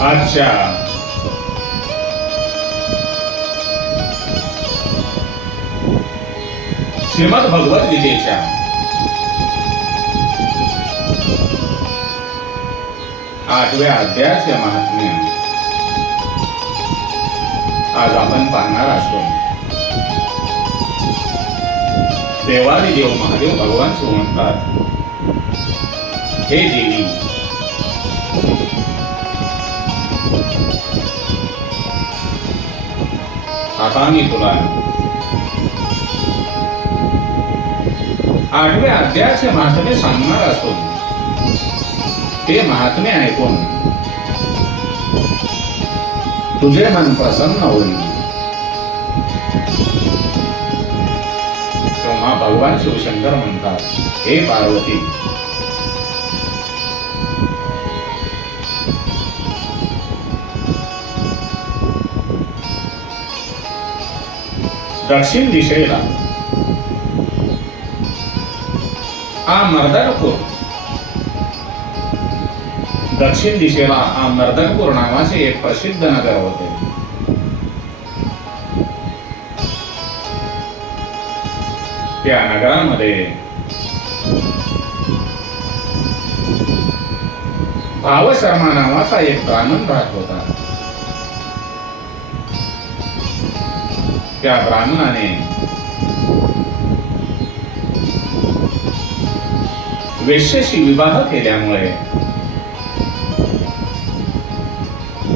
आजच्या श्रीमद भगवद्गीतेच्या 8व्या अध्यायाचे महात्म्य आज आपण पाहणार असतो. देवादी देव महादेव भगवान म्हणतात, हे देवी, आता मी तुला 8व्या अध्यायाचे महात्म्य सांगणार असून ते महात्म्य ऐकून तुझे मन प्रसन्न होईल. तेव्हा भगवान शिवशंकर म्हणतात, हे पार्वती, दक्षिण दिशेला दक्षिण दिशेला मर्दनपूर नावाचे एक प्रसिद्ध नगर होते. त्या नगरामध्ये भाव शर्मा नावाचा एक ब्राह्मण राहत होता. त्या ब्राह्मणाने वेश्येशी विवाह केल्यामुळे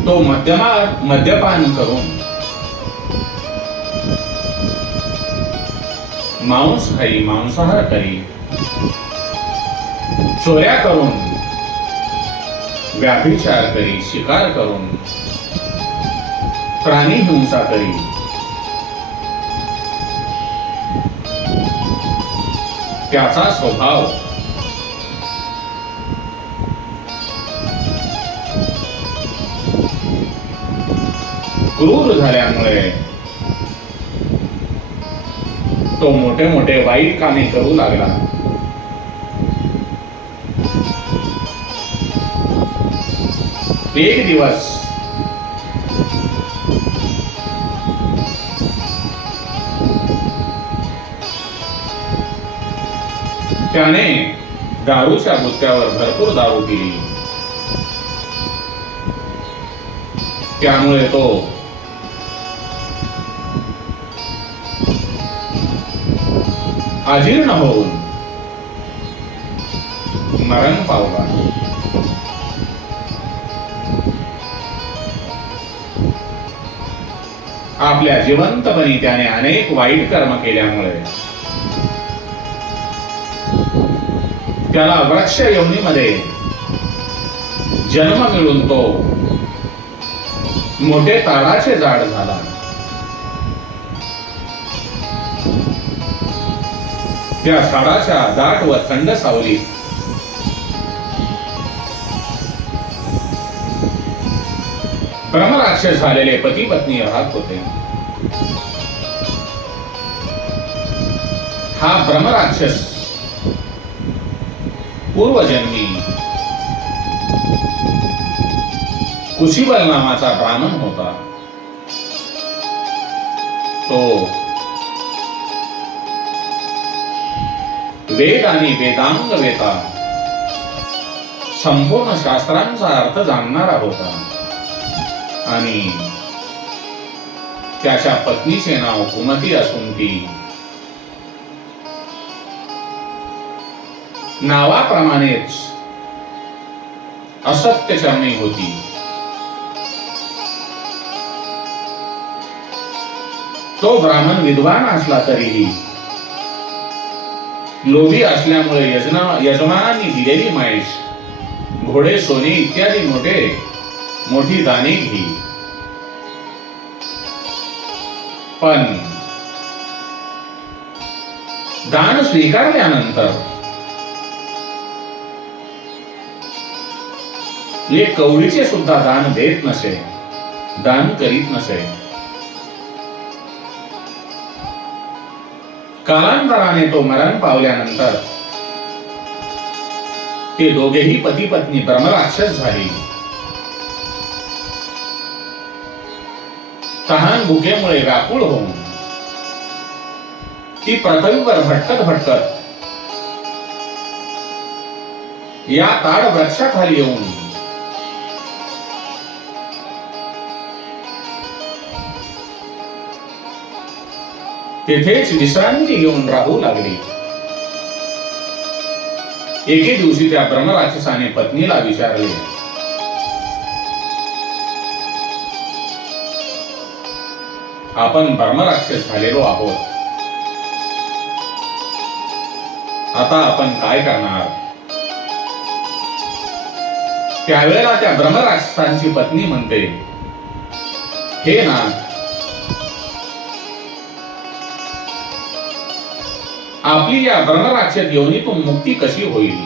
तो मद्यपान करून मांस खाई, मांसाहार करी, चोऱ्या करून, व्याभिचार करी, शिकार करून, प्राणी हिंसा करी, त्याचा स्वभाव क्रूर झाल्यामुळे तो मोठे मोठे वाईट कामे करू लागला. एक दिवस त्याने दारूच्या गुत्त्यावर भरपूर दारू पिली. त्यामुळे तो अजीर्ण होऊन मरण पावला. आपल्या जिवंतपणी त्याने अनेक वाईट कर्म केल्यामुळे त्याला वृक्ष योनीमध्ये जन्म मिळून तो मोठे ताडाचे झाड झाला. त्या झाडाच्या दाट व थंड सावलीत ब्रह्मराक्षस झालेले पती पत्नी राहत होते. हा ब्रह्मराक्षस पूर्वजन्मी कुशीबल नावाचा ब्राह्मण होता. तो वेद आणि वेदांग वेता संपूर्ण शास्त्रांचा अर्थ जाणणारा होता. आणि त्याच्या पत्नीचे नाव कुमती असून ती नावाप्रमाणेच असत्यचरणी होती. तो ब्राह्मण विद्वान असला तरीही लोभी असल्यामुळे यजमानांनी दिलेली म्हैस, घोडे, सोने इत्यादी मोठी दाने घे. पण दान स्वीकारल्यानंतर एक कवडीचे सुद्धा दान देत नसे, दान करीत नसे. कालांतराने तो मरण पावल्यानंतर ते दोघेही पती पत्नी ब्रह्मराक्षस झाली. तहान भुकेमुळे व्याकुळ होऊन ती पृथ्वीवर भटकत भटकत या ताड वृक्षाखाली येऊन तेथेच विश्रांती घेऊन राहू लागली. एके दिवशी त्या ब्रह्मराक्षसाने पत्नीला विचारले, आपण ब्रह्मराक्षस झालेलो आहोत, आता आपण काय करणार? त्यावेळेला त्या ब्रह्मराक्षसांची पत्नी म्हणते, हे नाथ, आपली या ब्रह्मराक्षस योनीतून मुक्ती कशी होईल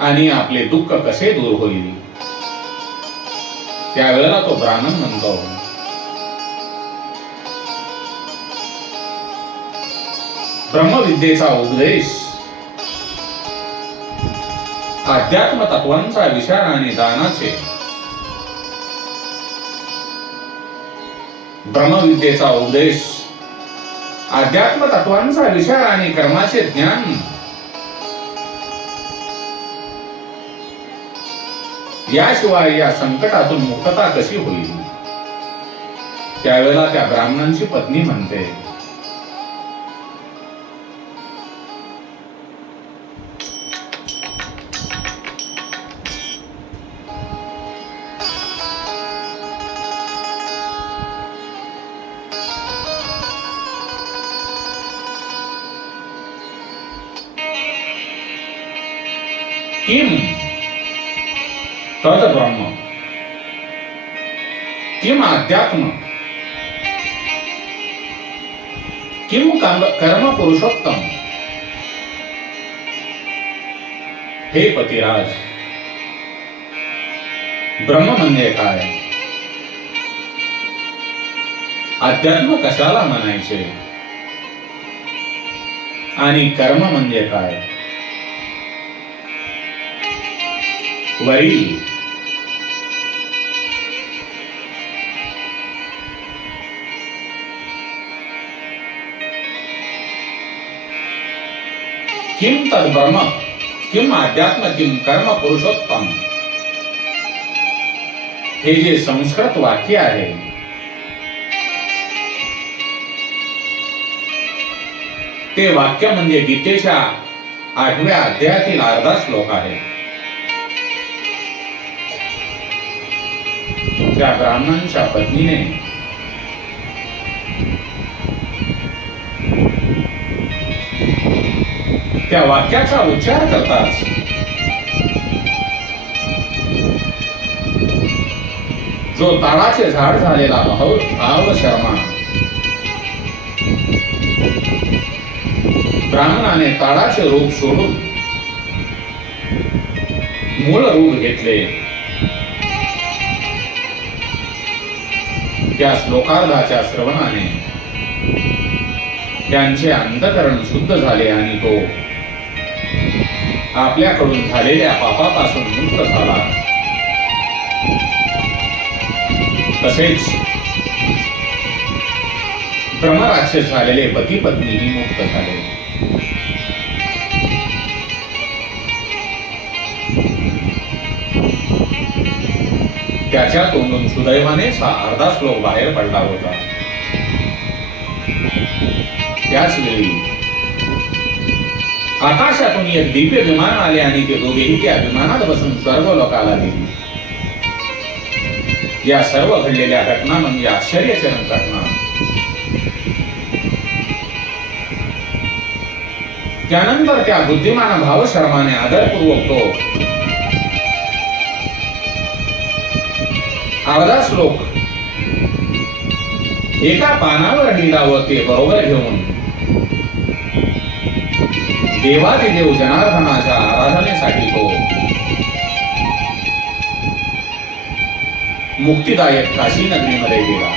आणि आपले दुःख कसे दूर होईल? त्यावेळेला तो ब्राह्मण म्हणतो, ब्रह्मविद्येचा उपदेश, अध्यात्म तत्वांचा विचार आणि दानाचे, ब्रह्मविद्येचा उपदेश, अध्यात्म तत्वांचा विचार आणि कर्माचे ज्ञान याशिवाय या संकटातून मुक्तता कशी होईल? त्यावेळेला त्या ब्राह्मणांची पत्नी म्हणते, किम तद ब्रह्म, किम अध्यात्म, किम कर्म पुरुषोत्तम. हे पतिराज, ब्रह्म म्हणजे काय? अध्यात्म कशाला म्हणायचे? आणि कर्म म्हणजे काय? वरील किम तद ब्रह्म, किम अध्यात्म, किम कर्म पुरुषोत्तम, हे जे संस्कृत वाक्य आहे ते वाक्य म्हणजे गीतेच्या 8व्या अध्यायातील अर्धा श्लोक आहे. त्या ब्राह्मणांच्या पत्नीने त्या वाक्याचा उच्चार करताच जो ताडाचे झाड झालेला भाव शर्मा ब्राह्मणाने ताडाचे रूप सोडून मूळ रूप घेतले. त्या श्लोकार्धाच्या श्रवणाने त्यांचे अंतःकरण शुद्ध झाले आणि तो आपल्याकडून झालेल्या पापापासून मुक्त झाला. तसेच ब्रह्मराक्षस झालेले पती पत्नीही मुक्त झाले. त्याच्या तोंडून सुदैवानेच हा अर्धा श्लोक बाहेर पडला होता. त्याच वेळी आकाशातून एक दिव्य विमान आले आणि ते दोघेही त्या विमानात बसून स्वर्गलोकाला गेले. या सर्व घडलेल्या घटना म्हणजे आश्चर्यजनक घटना. त्यानंतर त्या बुद्धिमान भावशर्माने आदरपूर्वक तो अर्धा श्लोक एका पानावर लिहिला व ते बरोबर घेऊन देवादिदेव जनार्दनाच्या आराधनेसाठी तो मुक्तिदायक काशी नगरीमध्ये गेला.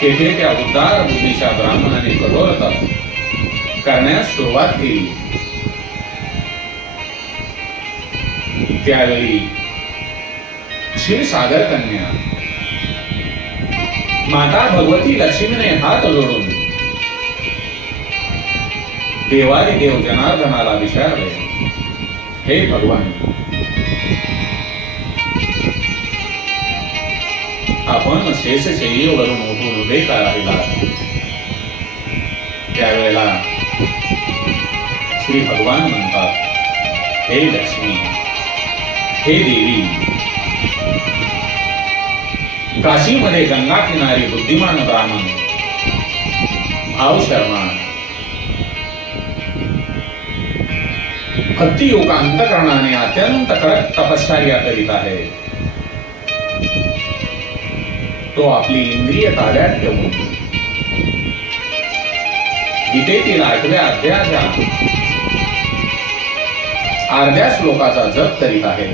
तेथे त्या उदार बुद्धीच्या ब्राह्मणाने कठोर तप करण्यास सुरुवात केली. त्यावेळी क्षीरसागर कन्या माता भगवती लक्ष्मीने हात जोडून देवादिदेव जनार्दनाला विचारले, हे भगवान, आपण शेषशय्येवरून उठून उभे का राहिला? त्यावेळेला श्री भगवान म्हणतात, हे लक्ष्मी, हे देवी, काशीमध्ये गंगा किनारी बुद्धिमान ब्राह्मण भाव शर्मा भक्तियोग अंतकरणाने अत्यंत कडक तपश्चर्या करीत आहे. तो आपली इंद्रिय ताब्यात ठेवून गीतेतील 8व्या अध्यायाच्या अर्ध्या श्लोकाचा जप करीत आहे.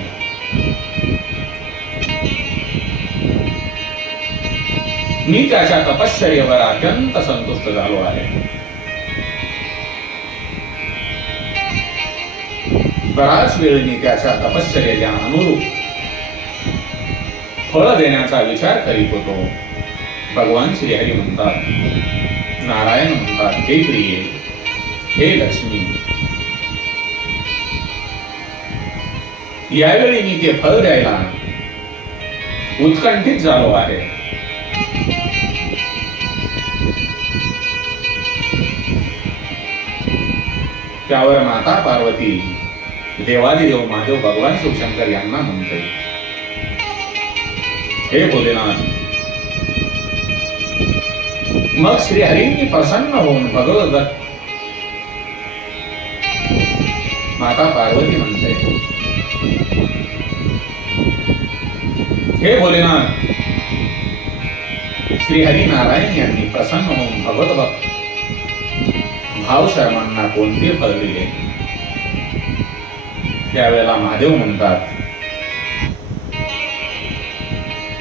मी त्याच्या तपश्चर्येवर अत्यंत संतुष्ट झालो आहे. बराच वेळ मी त्याच्या तपश्चर्येच्या अनुरूप फळ देण्याचा विचार करीत होतो. भगवान श्रीहरी म्हणतात, नारायण म्हणतात, हे प्रिये, हे लक्ष्मी, यावेळी मी ते फळ द्यायला उत्कंठित झालो आहे. त्यावर माता पार्वती देवादिदेव महादेव भगवान शिवशंकर यांना म्हणते, हे भोलेनाथ, मग श्रीहरींनी प्रसन्न होऊन भगवत माता पार्वती म्हणते, हे भोलेनाथ, श्रीहरी नारायण यांनी प्रसन्न होऊन भगवत भक्त भाव शर्मांना कोणते फळ दिले? त्यावेळेला महादेव म्हणतात,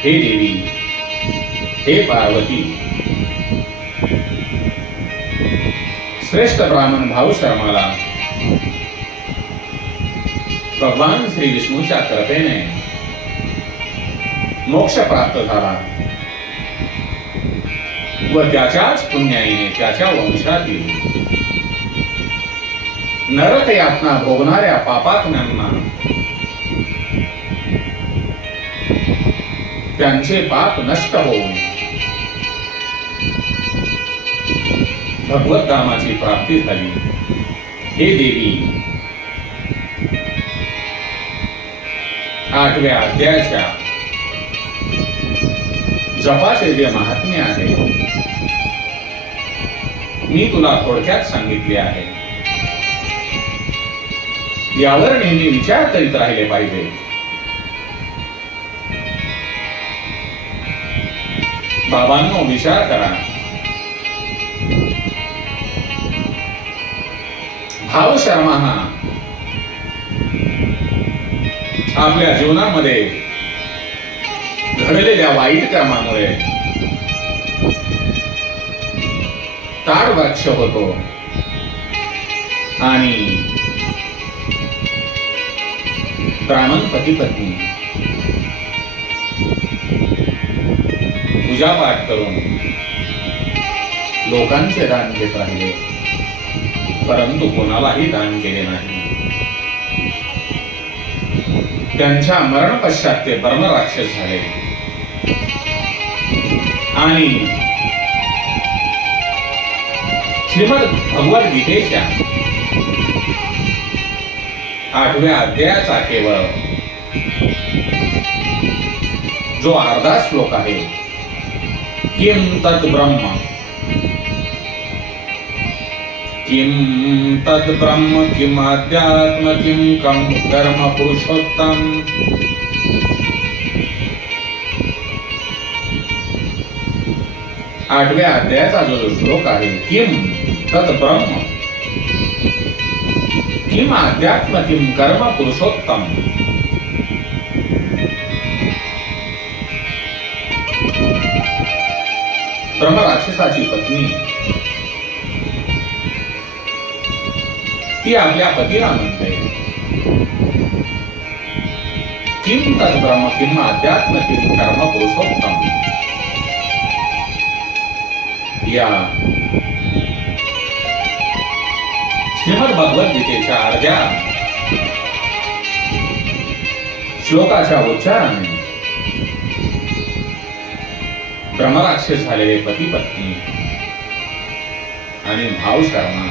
हे देवी, हे पार्वती, श्रेष्ठ ब्राह्मण भाव शर्माला भगवान श्री विष्णूच्या कृपेने मोक्ष प्राप्त झाला व त्याच्याच पुण्याईने त्याच्या वंशातील नरक यातना भोगणाऱ्या पापात्म्यांना त्यांचे पाप नष्ट होऊन भगवत धामाची प्राप्ती झाली. हे देवी, 8व्या अध्यायाच्या जपाचे जे महात्म्य आहे मी तुला थोडक्यात सांगितले आहे. यावर नेहमी विचार करीत राहिले पाहिजे. बाबांनो, विचार करा. भाव शर्मा हा आपल्या जीवनामध्ये घडलेल्या वाईट कर्मामुळे ताड वृक्ष होतो आणि ब्राह्मण पती पत्नी पूजापाठ करून लोकांचे दान घेत राहिले, परंतु कोणालाही दान केले नाही. त्यांच्या मरण पश्चात ते ब्रह्म राक्षस झाले आणि श्रीमद भगवद्गीतेच्या 8व्या अध्यायाचा केवळ जो अर्धा श्लोक आहे, किम तत् ब्रह्म, किम तत् ब्रह्म, किम अध्यात्म, किम कर्म पुरुषोत्तम, आठव्या अध्यायाचा जो श्लोक आहे, किम तत् ब्रह्म, किम अध्यात्म, किम कर्म पुरुषोत्तम, ब्रह्म राक्षसाची पत्नी ती आपल्या पतीला म्हणते किम तद्ब्रह्म किम अध्यात्म किम कर्म पुरुषोत्तम या श्रीमद भगवद्गीतेच्या अर्ध्या श्लोकाच्या उच्चाराने ब्रह्मराक्षस झालेले पती पत्नी आणि भाव शर्मा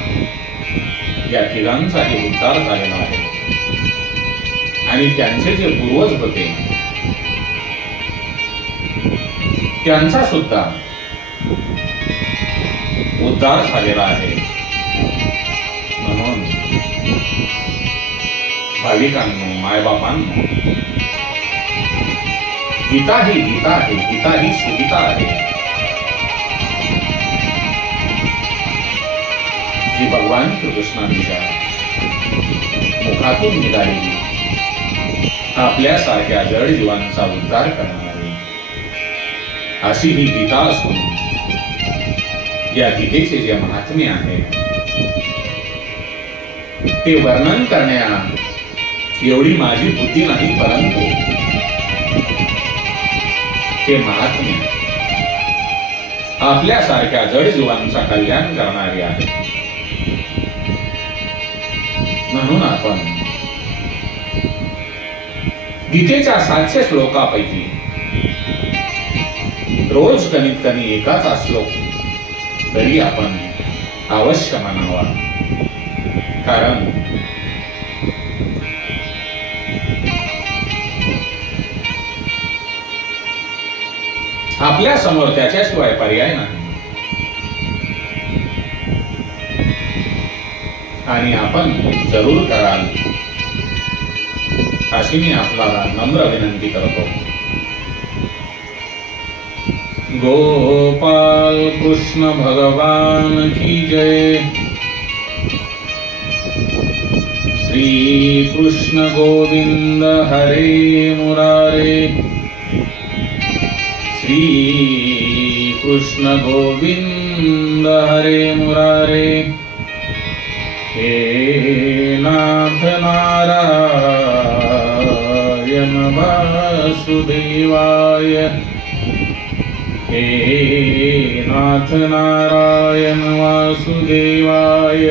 या तिघांचाही उद्धार झालेला आहे आणि त्यांचे जे पूर्वज होते त्यांचा सुद्धा उद्धार झालेला आहे. म्हणून भाविकांनो, मायबापांनो, गीता ही गीता आहे, गीता ही सुगीता आहे, जी भगवान श्रीकृष्णांच्या मुखातून निघालेली आपल्यासारख्या जड जीवांचा उद्धार करणारी अशी ही गीता असून या गीतेचे जे महात्म्य आहे ते वर्णन करण्या एवढी माझी बुद्धी नाही, परंतु ते महात्म्य आपल्यासारख्या जड जीवांचा कल्याण करणारे आहे. म्हणून आपण गीतेच्या 700 श्लोकापैकी रोज कमीत कमी एकाचा श्लोक तरी आपण अवश्य म्हणावा. कारण आपल्या समोर त्याच्याशिवाय पर्याय नाही आणि आपण जरूर कराल अशी मी आपल्याला नम्र विनंती करतो. गोपाल कृष्ण भगवान की जय. श्री कृष्ण गोविंद हरे मुरारे. श्री कृष्ण गोविंद हरे मुरारे. हे नाथ नारायण वासुदेवाय. हे नाथ नारायण वासुदेवाय.